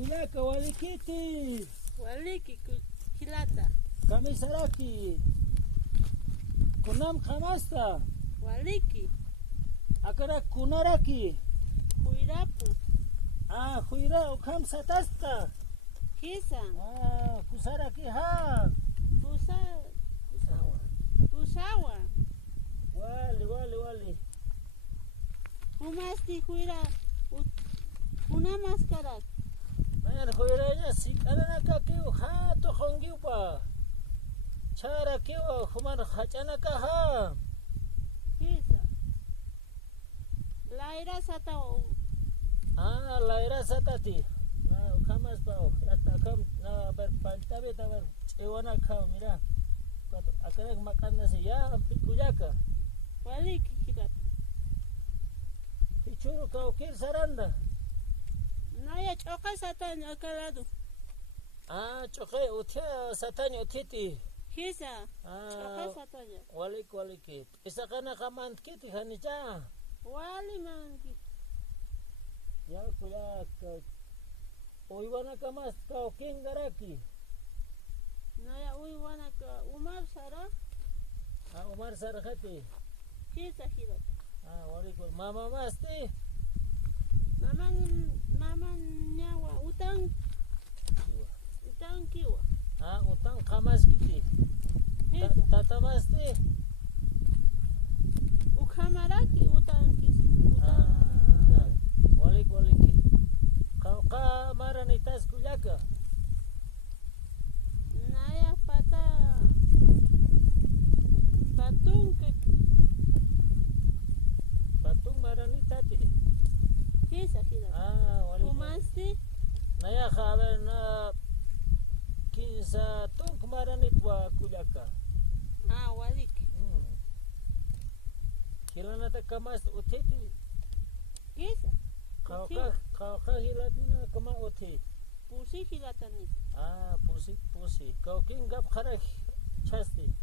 Kulaka walikiti. Waliki kilata. Kamisaraki. Kunam khamasta. Waliki. Akara kunaraki. Huirapu. Huira ukham satasta. Kisa. Kusaraki ha. Kusawa. Wali. Umasti huira. Una máscara. Nayan huira sikana kakiu ha to khongiu pa. Chara kiu human hachana ka ha. Kisa. Laira sata. Laira satati. Na khamas pao. Hasta kham na ber paltabe taber ewana khao mira. Cuando akara makanda se ya kuyaka. Waliki kilata. Pichuru kaukir saranda. Naya choka satan akalado. Choke utia satanya utiti. Kisa. Choka satanya. Waliki. Isakana kaman kiti hanija. Wali mangi. Ya kuyaka. Oiwana kamas kaukin garaki. Naya wana ka Umar Sara. Umar Sarahati. Kisa kilata. Waliki. Mama masti. Mama nyawa utang kiwa. Utang kamas kiti. Tata masti. Ukamaraki utang kis. Waliki. Kau maranitas kuyaka. Naya Patung maranitati. Kisa kilata. Waliki. Umasti. Naya khaber na kinsa tung maranitwa kuyaka. Waliki. Hilana ta kamas utiti. Kisa. Kau hilatina kama uti. Pusi kilata ni. Pusi. Kau king gap kharaj chasti.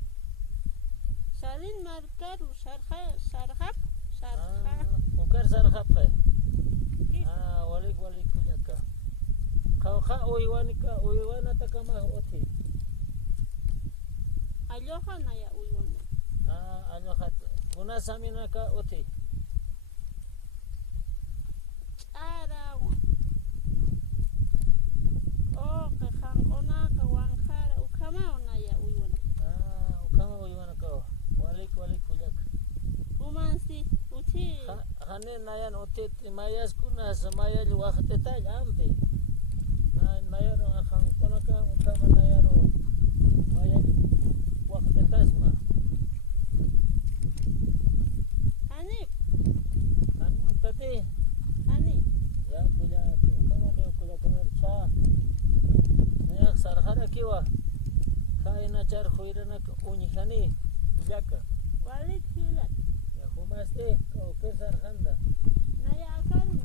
Salin markaru sarhap. Ukar sarhap hai. Kisa. Waliki kuyaka. Kau uiwana ta kama uti. Aloha naya uywana. Alohat. Una samina ka uti. Arawa. Ka khangona ka wankhara ukama naya uywana. Ukama uiwana ka. Waliki kuyaka. Umansi uti. Hane nayan uti mayas kunas mayal waqti tal ampi. Mayaro khangona ka ukama nayaro mayal waqti tasma. Hanip. Tati. Hani. Ya kuyaka. Ukama leo kuyaka mercha. Nayak sarhara kiwa. Kaina char khuirana unyihani kuyaka. Walik kilat. Ya humaste kau ke sarhanda. Naya akaru.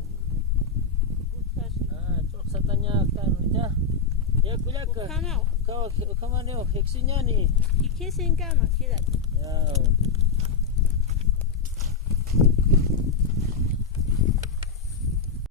Utkashi. Chok satanya kan ja. Ya kuyaka. Ukama. Kau ukama leo heksinyani. Ikisin kama kilat. Ya.